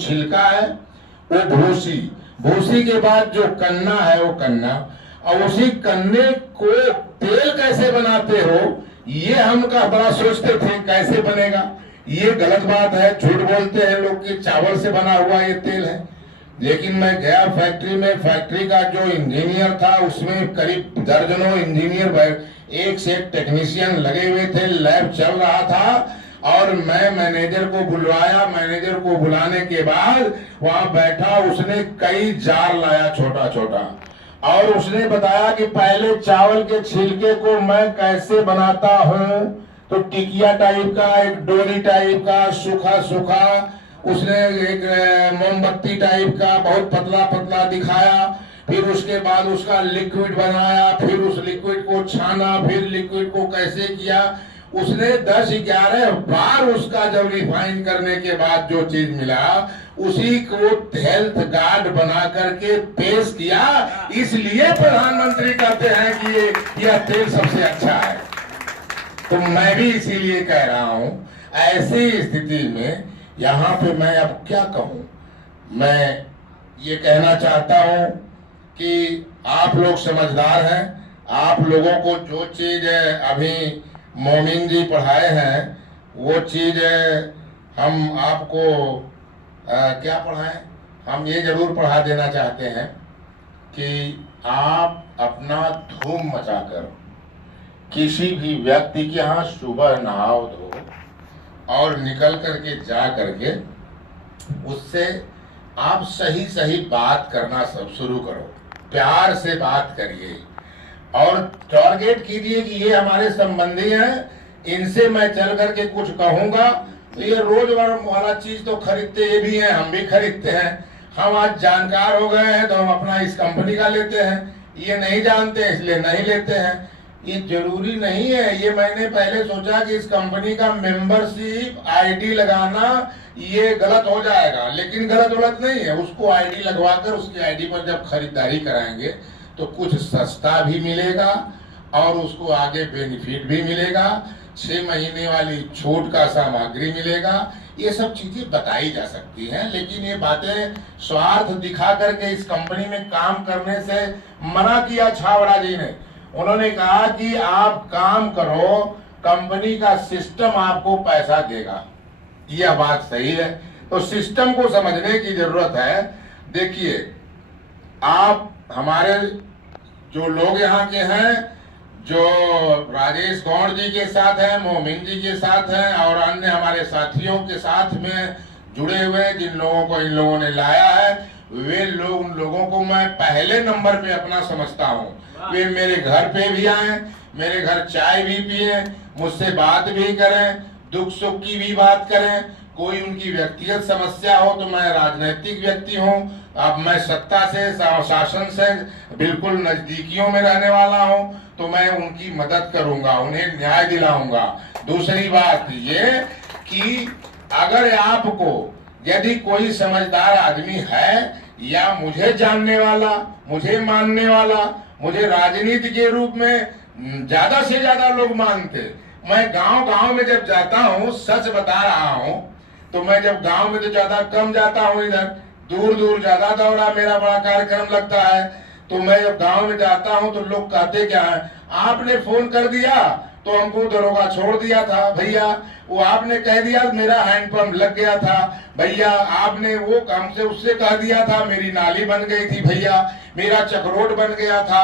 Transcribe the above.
छिलका है वो भूसी, भूसी के बाद जो कन्ना है वो कन्ना, और उसी कन्ने को तेल कैसे बनाते हो ये हम का बड़ा सोचते थे कैसे बनेगा। ये गलत बात है, झूठ बोलते हैं लोग कि चावल से बना हुआ ये तेल है। लेकिन मैं गया फैक्ट्री में, फैक्ट्री का जो इंजीनियर था उसमें करीब दर्जनों इंजीनियर, एक से एक टेक्नीशियन लगे हुए थे, लैब चल रहा था। और मैं मैनेजर को बुलवाया, मैनेजर को बुलाने के बाद वहां बैठा, उसने कई जार लाया छोटा छोटा, और उसने बताया कि पहले चावल के छिलके को मैं कैसे बनाता हूं। तो टिकिया टाइप का, एक डोरी टाइप का, सूखा सूखा, उसने एक मोमबत्ती टाइप का बहुत पतला पतला दिखाया। फिर उसके बाद उसका लिक्विड बनाया, फिर उस लिक्विड को छाना, फिर लिक्विड को कैसे किया। उसने 10-11 बार उसका जब रिफाइन करने के बाद जो चीज मिला उसी को हेल्थ गार्ड बना करके पेश किया। इसलिए प्रधानमंत्री कहते हैं कि यह तेल सबसे अच्छा है। तो मैं भी इसीलिए कह रहा हूं, ऐसी स्थिति में यहाँ पे मैं अब क्या कहूं। मैं ये कहना चाहता हूं कि आप लोग समझदार हैं, आप लोगों को जो चीज अभी मोमिन जी पढ़ाए हैं वो चीज हम आपको क्या पढ़ाएं, हम ये जरूर पढ़ा देना चाहते हैं कि आप अपना धूम मचाकर किसी भी व्यक्ति के यहाँ सुबह नहाओ धो और निकल करके जा करके उससे आप सही सही बात करना सब शुरू करो, प्यार से बात करिए और टारगेट कीजिए कि ये हमारे संबंधी हैं, इनसे मैं चल करके कुछ कहूंगा तो ये रोज वाला चीज तो खरीदते ये भी हैं, हम भी खरीदते हैं। हम आज जानकार हो गए हैं तो हम अपना इस कंपनी का लेते हैं, ये नहीं जानते इसलिए नहीं लेते हैं। ये जरूरी नहीं है। ये मैंने पहले सोचा कि इस कंपनी का मेंबरशिप आईडी लगाना ये गलत हो जाएगा, लेकिन गलत नहीं है। उसको आईडी लगवाकर उसकी आईडी पर जब खरीदारी कराएंगे तो कुछ सस्ता भी मिलेगा और उसको आगे बेनिफिट भी मिलेगा, 6 महीने वाली छूट का सामग्री मिलेगा। ये सब चीजें बताई जा सकती हैं, लेकिन ये बातें स्वार्थ दिखा करके इस कंपनी में काम करने से मना किया छाबड़ा जी ने। उन्होंने कहा कि आप काम करो, कंपनी का सिस्टम आपको पैसा देगा। यह बात सही है, तो सिस्टम को समझने की जरूरत है। देखिए, आप हमारे जो लोग यहाँ के हैं, जो राजेश गौड़ जी के साथ हैं, मोमिन जी के साथ हैं और अन्य हमारे साथियों के साथ में जुड़े हुए जिन लोगों को इन लोगों ने लाया है, वे लोग, उन लोगों को मैं पहले नंबर पे अपना समझता हूँ। वे मेरे घर पे भी आए, मेरे घर चाय भी पिए, मुझसे बात भी करें, दुख सुख की भी बात करें। कोई उनकी व्यक्तिगत समस्या हो तो मैं राजनीतिक व्यक्ति हूँ, अब मैं सत्ता से शासन से बिल्कुल नजदीकियों में रहने वाला हूँ, तो मैं उनकी मदद करूंगा, उन्हें न्याय दिलाऊंगा। दूसरी बात ये कि अगर आपको यदि कोई समझदार आदमी है या मुझे जानने वाला, मुझे मानने वाला, मुझे राजनीति के रूप में ज्यादा से ज्यादा लोग मानते, मैं गांव गांव में जब जाता हूँ, सच बता रहा हूँ, तो मैं जब गांव में तो ज्यादा कम जाता हूँ, इधर दूर दूर ज्यादा दौरा मेरा बड़ा कार्यक्रम लगता है, तो मैं जब गांव में जाता हूँ तो लोग कहते क्या है, आपने फोन कर दिया तो हमको दरोगा छोड़ दिया था भैया, वो आपने कह दिया मेरा हैंडपंप लग गया था भैया, आपने वो काम से उससे कह दिया था मेरी नाली बन गई थी भैया, मेरा चक्रोट बन गया था।